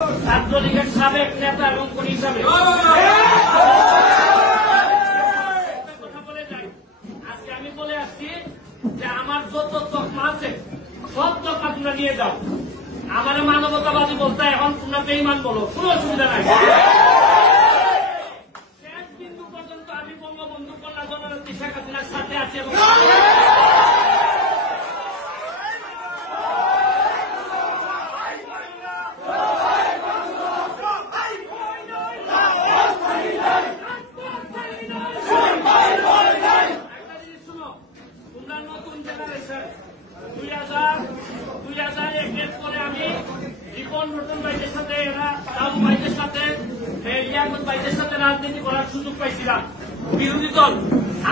ছাত্রলীগের সাবেক নেতা এবং কর্মী হিসাবে কথা বলে যাই। আজকে আমি বলে আসছি যে আমার যত তকমা আছে সব তকমা তোমরা নিয়ে যাও। আমার মানবতাবাদী বলতে এখন তোমরা বেঈমান বলো, কোনো অসুবিধা নাই। শেষ বিন্দু পর্যন্ত আমি বঙ্গবন্ধু কন্যা জননেত্রী শেখ হাসিনার সাথে আছি এবং নতুন জেনারেশন 2001 পরে আমি রিপন নতুন ভাইদের সাথে দাদু ভাইদের সাথে লিয়াকত ভাইদের সাথে রাজনীতি করার সুযোগ পাইছিলাম। বিরোধী দল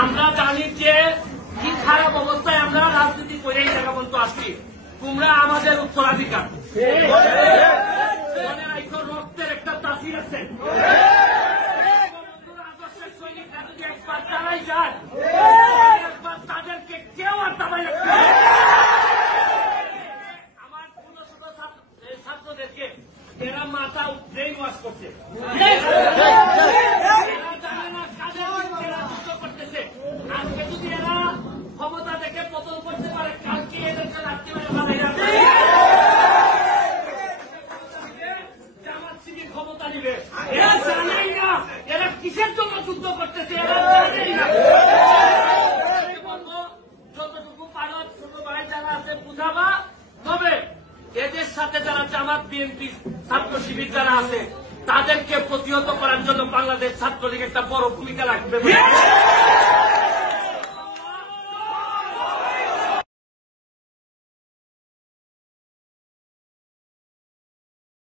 আমরা জানি যে কি খারাপ অবস্থায় আমরা রাজনীতি করে এই জায়গা পর্যন্ত আসছি। তোমরা আমাদের উত্তরাধিকার, রক্তের একটা তাসির আছে। আদর্শের সৈনিকরা যদি একবার তারাই যায়, একবার তাদেরকে কেউ আর দাবাই রাখতে আমার 16 ছাত্রদেরকে এরা মাথা ব্রেইন ওয়াশ করছে, জানে না কাদের এরা যুদ্ধ করতেছে। আজকে যদি এরা ক্ষমতা থেকে পতন করতে পারে, কালকে এদেরকে রাখতে পারে জামাত শিবির ক্ষমতা নিবে। এরা জানেই না এরা কিসের জন্য যুদ্ধ করতেছে, এরা জানেই না। যতটুকু পারো ছোট ভাই যারা আছে বুঝাবা, তবে এদের সাথে যারা জামাত বিএনপি ছাত্র শিবির যারা আছে তাদেরকে প্রতিহত করার জন্য বাংলাদেশ ছাত্রলীগ একটা বড় ভূমিকা রাখবে।